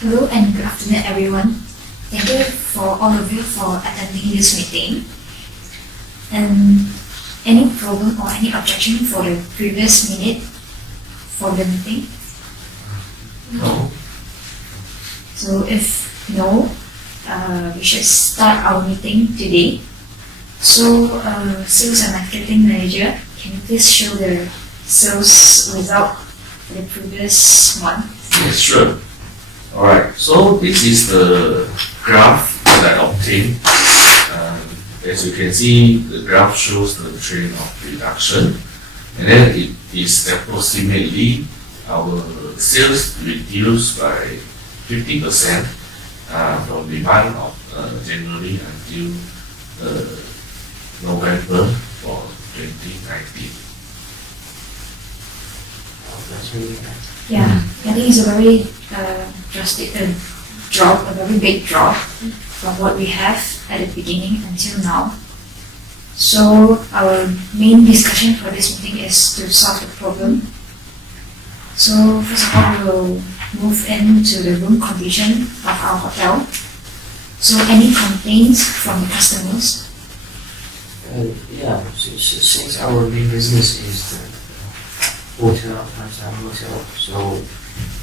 Hello and good afternoon, everyone. Thank you for all of you for attending this meeting. And any problem or any objection for the previous minute for the meeting? No. So if no, we should start our meeting today. So, Sales and Marketing Manager, can you please show the sales result for the previous month? Yes, sure. Alright, so this is the graph that I obtained. As you can see, the graph shows the trend of reduction, and then it is approximately our sales reduced by 50% from the month of January until November for 2019. That's really nice. Yeah, I think it's a very drastic drop, a very big drop from what we have at the beginning until now. So our main discussion for this meeting is to solve the problem. So first of all, we'll move into the room condition of our hotel. So any complaints from the customers? Yeah, since our main business is the hotel, five-star hotel, so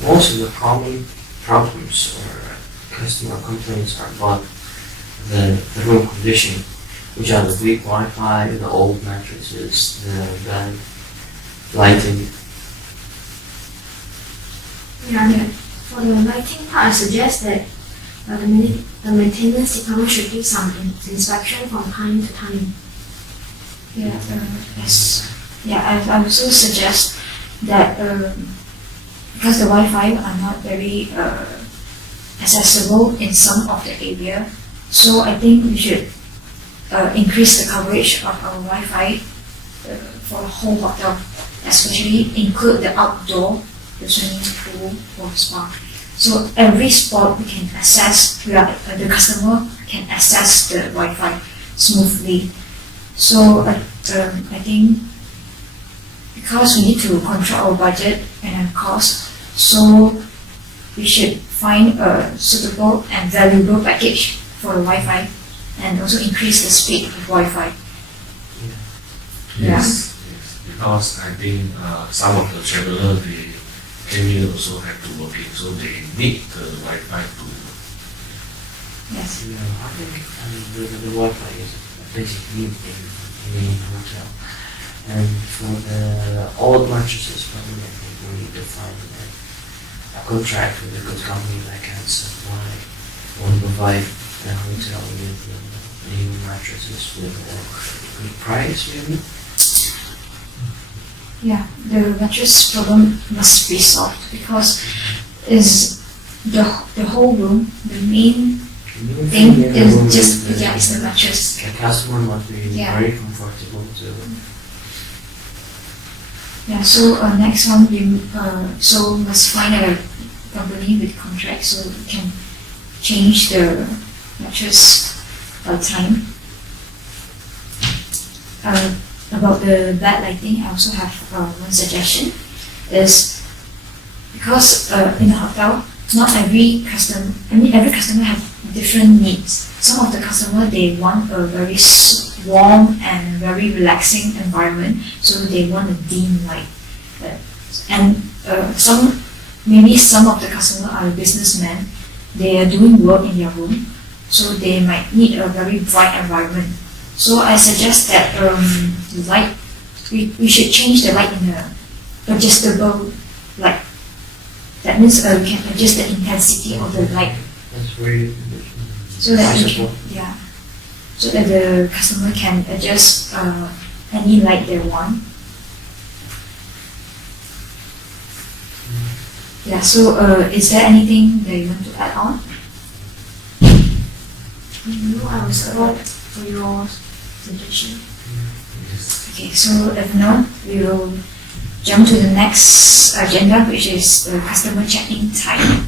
most of the common problems or customer complaints are about the room condition, which are the weak Wi-Fi, the old mattresses, the bad lighting. Yeah. For the lighting part, I suggest that the maintenance department should do some inspection from time to time. Yeah, yes. Yeah, I also suggest that because the Wi-Fi are not very accessible in some of the area, so I think we should increase the coverage of our Wi-Fi for the whole hotel, especially include the outdoor, the swimming pool or spa. So every spot we can access, the customer can access the Wi-Fi smoothly. So I think because we need to control our budget and our cost, so we should find a suitable and valuable package for the Wi-Fi and also increase the speed of Wi-Fi. Yes, because I think some of the travelers, they came here also have to work in, so they need the Wi-Fi to. Yes. Yeah, I think the Wi-Fi is a basic need in any hotel. And for the old mattresses, probably I think we need to find a contract with a good company that can supply or provide the hotel with new mattresses with a good price, maybe. Yeah, the mattress problem must be solved because is the whole room, the main thing is just it's the mattress. The customer must be very comfortable too. Yeah, so next one we so must find a company with contract so we can change the mattress time. About the bad lighting, I also have one suggestion. Is because in the hotel, not every customer. Every customer have different needs. Some of the customer they want a very warm and very relaxing environment, so they want a dim light. And some of the customer are businessmen. They are doing work in their room, so they might need a very bright environment. So I suggest that the light, we should change the light in a adjustable light. That means we can adjust the intensity of the light. That's very So that so that the customer can adjust any light they want. Yeah. So is there anything that you want to add on? No, I was about for your suggestion. Okay, so if not, we will jump to the next agenda, which is the customer check-in time.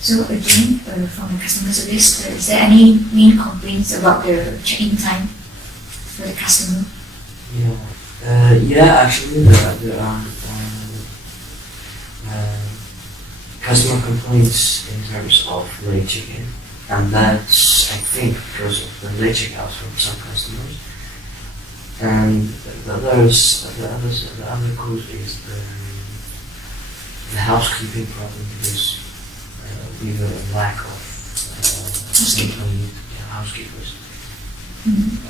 So again, from the customer service, is there any main complaints about the check-in time for the customer? Yeah, actually there are customer complaints in terms of late check-in, and that's, I think, because of the late check-outs from some customers. And the other cause is the housekeeping problem, because we have a lack of housekeepers.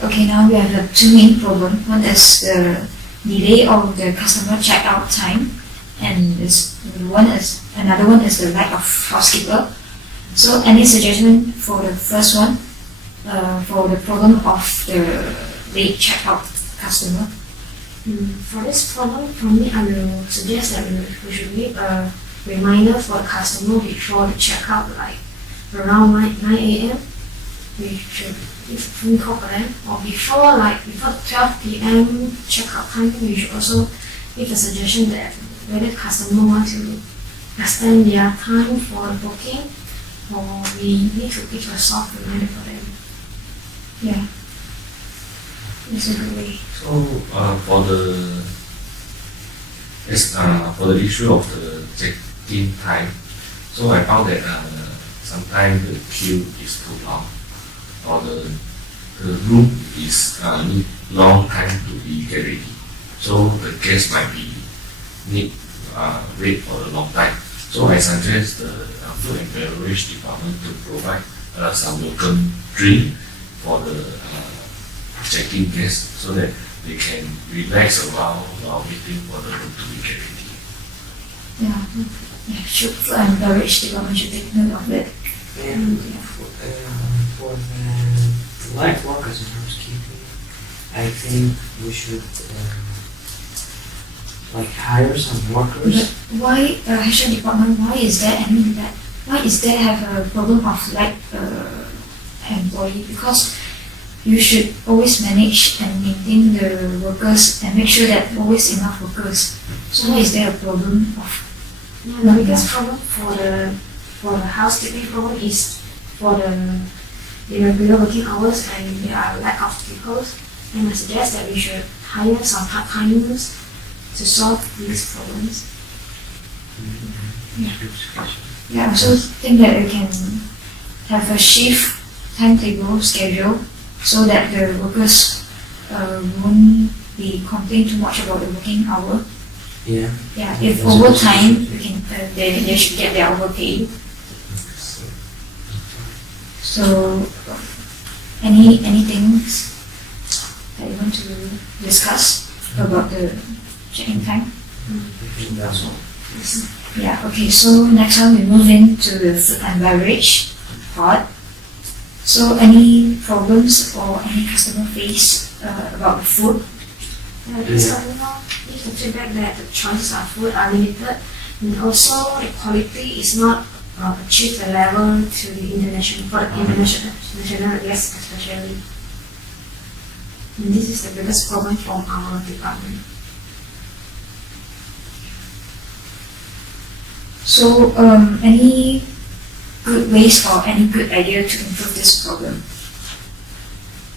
Okay, now we have the two main problems. One is the delay of the customer checkout time, and another one is the lack of housekeeper. So, any suggestion for the first one, for the problem of the late checkout customer? For this problem, for me, I will suggest that we should make a reminder for the customer before the checkout, like around 9 a.m. We should give a phone call for them, or before 12 p.m. checkout time. We should also give a suggestion that whether the customer wants to extend their time for booking, or we need to give a soft reminder for them. Yeah, it's a good way. So for the issue of the check-in time, so I found that sometimes the queue is too long, or the room is need long time to be get ready. So the guest might be need wait for a long time. So I suggest the food and beverage department to provide some welcome drink for the check-in guests, so that they can relax a while waiting for the room to be get ready. Yeah, should food and beverage department should take note of it. And for the light workers in housekeeping, I think we should hire some workers. But why HR department? Why is there any that? Why is there have a problem of light employee? Because you should always manage and maintain the workers and make sure that always enough workers. So why is there a problem of? The biggest problem for the housekeeping problem is for the irregular working hours, and there are lack of people. And I suggest that we should hire some part-timers to solve these problems. Yeah, I also think that we can have a shift timetable schedule so that the workers won't be complaining too much about the working hour. Yeah. Yeah, if overtime, we can they should get their overpay. So, anything that you want to discuss about the check-in time? I think that's all. Yeah, okay, so next one we move into the food and beverage part. So any problems or any customer face about the food? This customer needs to feedback that the choices of food are limited, and also the quality is not achieved the level to the international guests especially. And this is the biggest problem from our department. So any good ways or any good idea to improve this problem?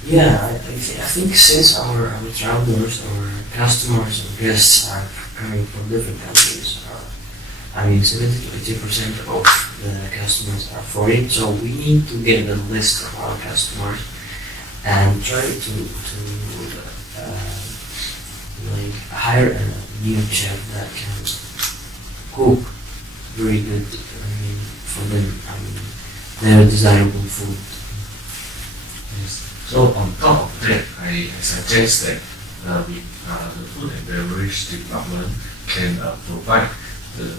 Yeah, I think since our travelers or customers or guests are coming from different countries, 70-80% of the customers are foreign, so we need to get a list of our customers and try to hire a new chef that can cook very good, for them, their desirable food. Yes. So on top of that, I suggest that the food and beverage department can provide the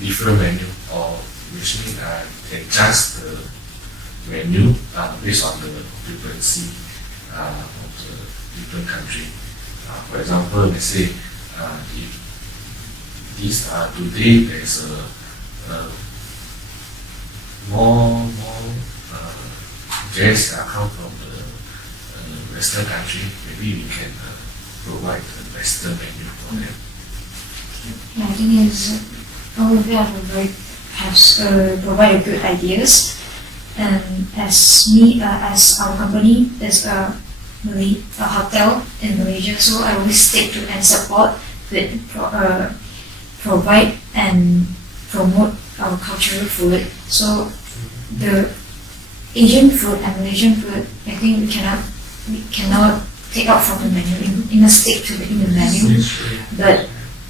different menu, or which means adjust the menu based on the occupancy of the different country. For example, let's say if today there's more guests come from the Western country, maybe we can provide the Western menu for them. Yeah, I think all of them have provided good ideas, and as our company is a hotel in Malaysia, so I always stick to and support with provide and promote our cultural food. So the Asian food and Malaysian food, I think we cannot take out from the menu, in a stick to in the menu. But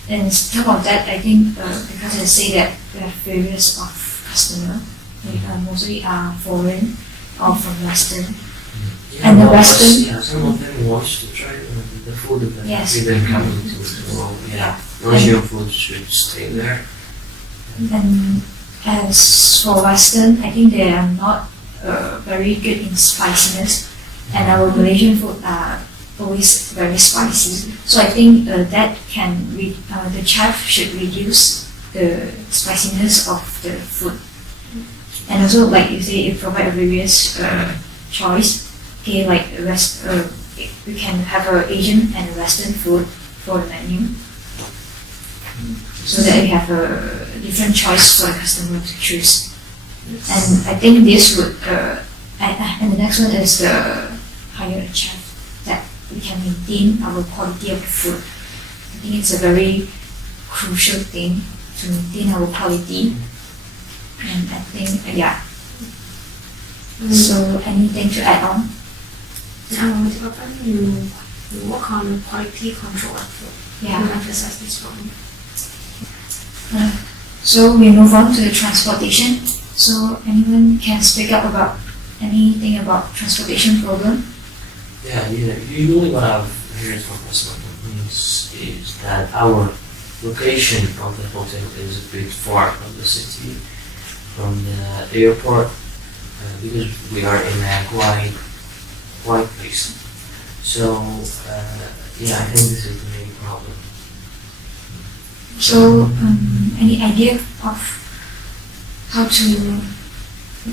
instead of that, I think because I say that we have various of customer, mostly are foreign or from Western. Yeah, And the well, Western- yeah, some of them wants to try the food that Yes. we then come into. So yeah, Asian food should stay there. And as for Western, I think they are not very good in spiciness, and our Malaysian food are always very spicy. So I think that the chef should reduce the spiciness of the food. And also, like you say, it provide a various choice. Okay, like we can have a Asian and Western food for the menu, so that we have a different choice for the customer to choose. And I think this would, and the next one is the hire a chef, that we can maintain our quality of the food. I think it's a very crucial thing to maintain our quality. And I think, yeah. So anything to add on? You work on quality control of food. Yeah. You emphasize this problem. So we move on to the transportation. So anyone can speak up about anything about transportation problem? Yeah, usually what I've heard from customer companies is that our location of the hotel is a bit far from the city, from the airport, because we are in a quiet place. So, yeah, I think this is the main problem. So any idea of how to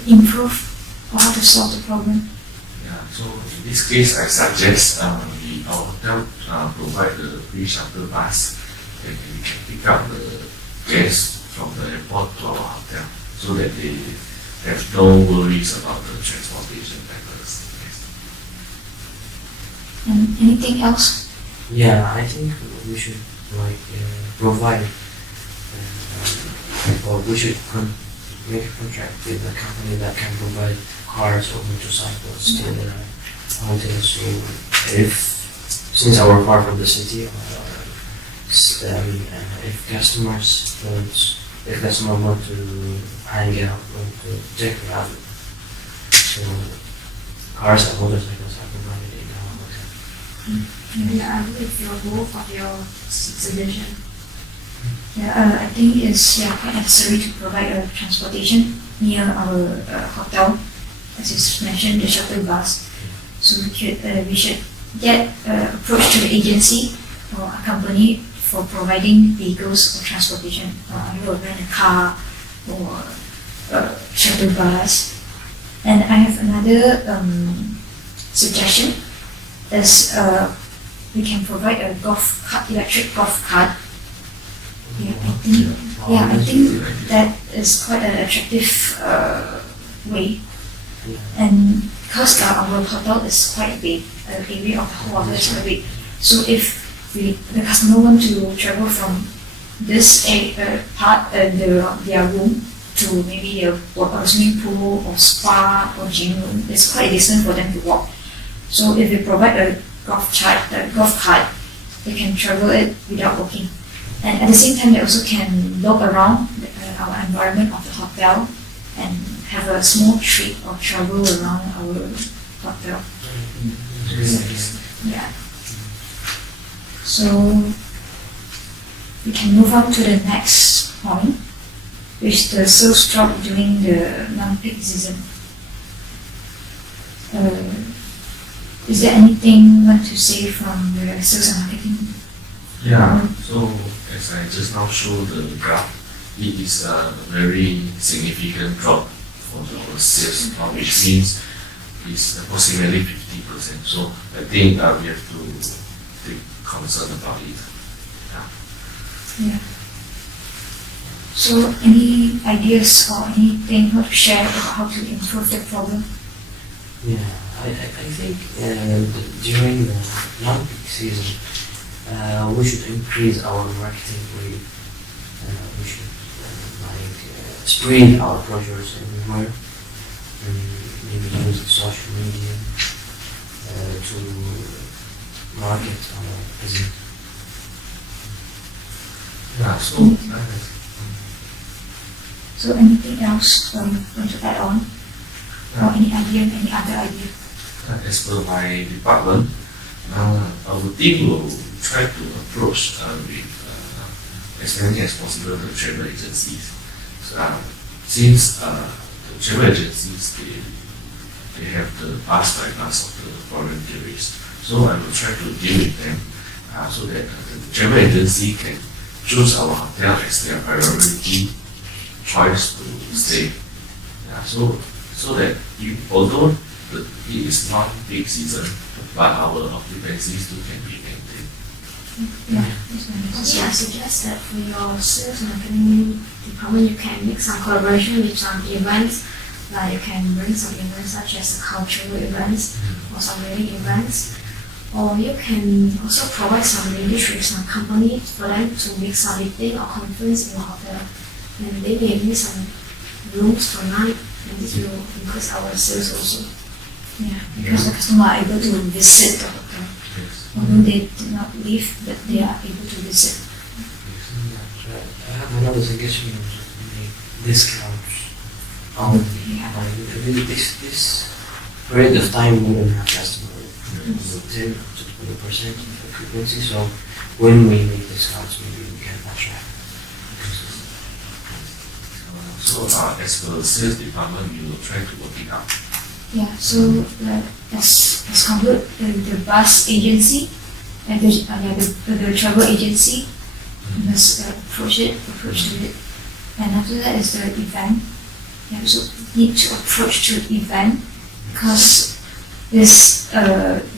improve or how to solve the problem? Yeah, so in this case, I suggest our hotel provide the free shuttle bus, and we can pick up the guests from the airport to our hotel, so that they have no worries about the transportation factors. Yes. And anything else? Yeah, I think we should provide, or we should make a contract with a company that can provide cars or motorcycles to the hotel. So since we're far from the city, if customer want to hang out, want to check it out, so cars and motorcycles are provided in our hotel. Yeah, I agree with your both of your suggestion. Yeah, I think it's quite necessary to provide a transportation near our hotel, as you mentioned, the shuttle bus. So we should get approach to the agency or a company for providing vehicles or transportation. You will rent a car or a shuttle bus. And I have another suggestion. Is we can provide a electric golf cart. I think that is quite an attractive way. And because our hotel is quite big, the area of the whole hotel is quite big. So if the customer want to travel from this part their room to maybe a swimming pool or spa or gym room, it's quite a distance for them to walk. So if we provide a golf cart, they can travel it without walking. And at the same time, they also can look around our environment of the hotel and have a small trip or travel around our hotel. Yeah. So we can move on to the next point, which is the sales drop during the non-peak season. Is there anything you want to say from the sales and marketing? Yeah, so as I just now showed the graph, it is a very significant drop for our sales, which means it's approximately 50%. So I think we have to take concern about it. Yeah. So any ideas or anything you want to share about how to improve the problem? Yeah, I think during the non-peak season, we should increase our marketing rate. We should spread our brochures everywhere, and maybe use social media to market our business. Yeah, So anything else want to add on? Or any other idea? as per my department, our team will try to approach with as many as possible the travel agencies. So, since the travel agencies they have the vast diverse of the foreign tourists, so I will try to deal with them so that the travel agency can choose our hotel as their priority choice to stay. Yeah, so that although it is not peak season, but our occupancy still can be maintained. Yeah, that's nice. Also, I suggest that for your sales and marketing department, you can make some collaboration with some events. Like you can bring some events such as cultural events or some wedding events. Or you can also provide some linkage with some company for them to make some meeting or conference in your hotel. And they may need some rooms per night, and this will increase our sales also. Yeah, because the customer are able to visit the hotel. Yes. Although they did not leave, but they are able to visit. I have another suggestion: make discounts on this period of time. We don't have customer 10 to 20% of occupancy. So when we make discounts, maybe we can attract. So as per the sales department, we will try to work it out. Yeah, so as conclude the bus agency and the travel agency must approach to it. And after that is the event. You also need to approach to event because this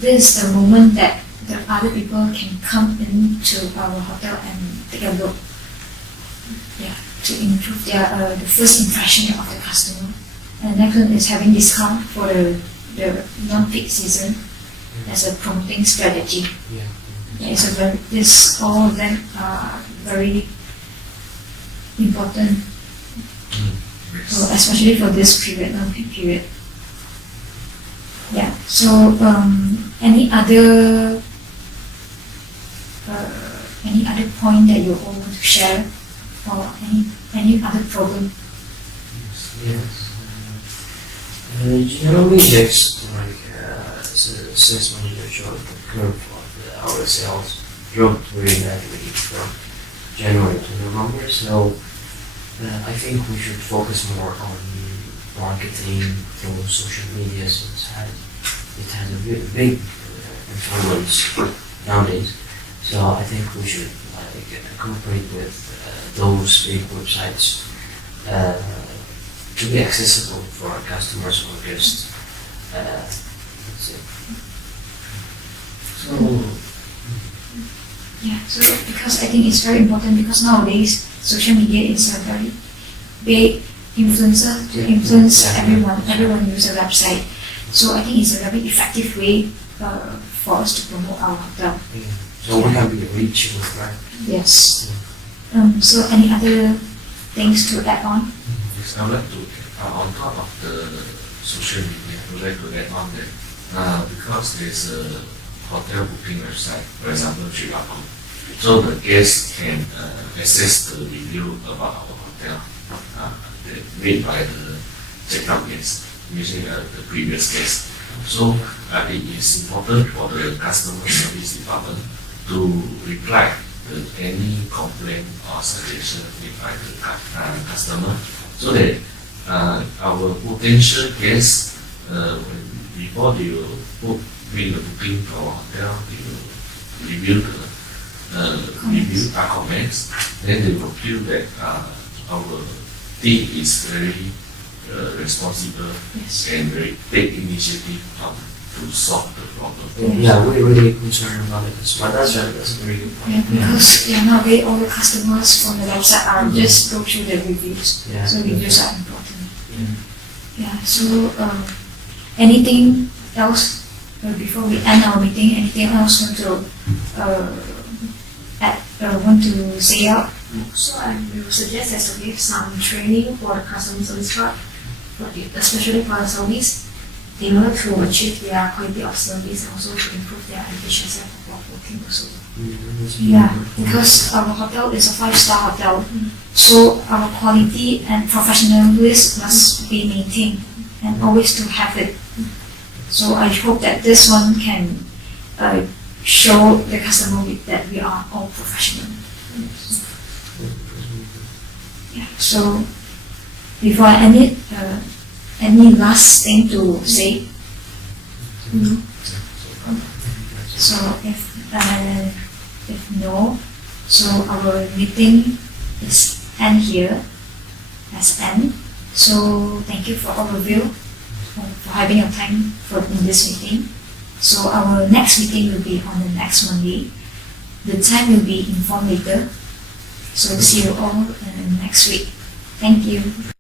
is the moment that the other people can come into our hotel and take a look. Yeah, to improve their the first impression of the customer. And the next one is having discount for the non-peak season as a promoting strategy. Yeah. Yeah, this all of them are very important, so especially for this period, non-peak period. Yeah. So any other point that you all want to share, or any other problem? Yes. Generally, there's like since manager showed the curve of our sales dropped very badly from January to November. So I think we should focus more on marketing through social media, since it has a big influence nowadays. So I think we should cooperate with those big websites to be accessible for our customers or guests. That's it. So Yeah. So because I think it's very important, because nowadays social media is a very big influencer to influence everyone. Everyone uses a website. So I think it's a very effective way for us to promote our hotel. Yeah. So we have the reach, right? Yes. So any other things to add on? yes, I would like to on top of the social media, I would like to add on that because there's a hotel booking website, for example, TripAdvisor. So the guests can access the review about our hotel made by the checkout guests, usually the previous guests. So it is important for the customer service department to reply to any complaint or suggestion made by the customer, so that our potential guests, before they will make the booking for our hotel, they will review our comments, then they will feel that our team is very responsible Yes. and very take initiative to solve the problem. Yeah, we're really concerned about it. But that's a very good Yeah, point. because nowadays all the customers from the website are just go through the reviews. Yeah. So reviews are important. Yeah. Yeah. So anything else before we end our meeting? Anything else want to want to say out? So I will suggest that to give some training for the customer service part, especially for the service, in order to achieve their quality of service and also to improve their efficiency of working also. Yeah, because our hotel is a 5-star hotel, so our quality and professionalism must be maintained and always to have it. So I hope that this one can show the customer that we are all professional. Yeah. So before I end it, any last thing to say? So if no, so our meeting is end here, as end. So thank you for all of you for having your time in this meeting. So our next meeting will be on the next Monday. The time will be informed later. So see you all next week. Thank you.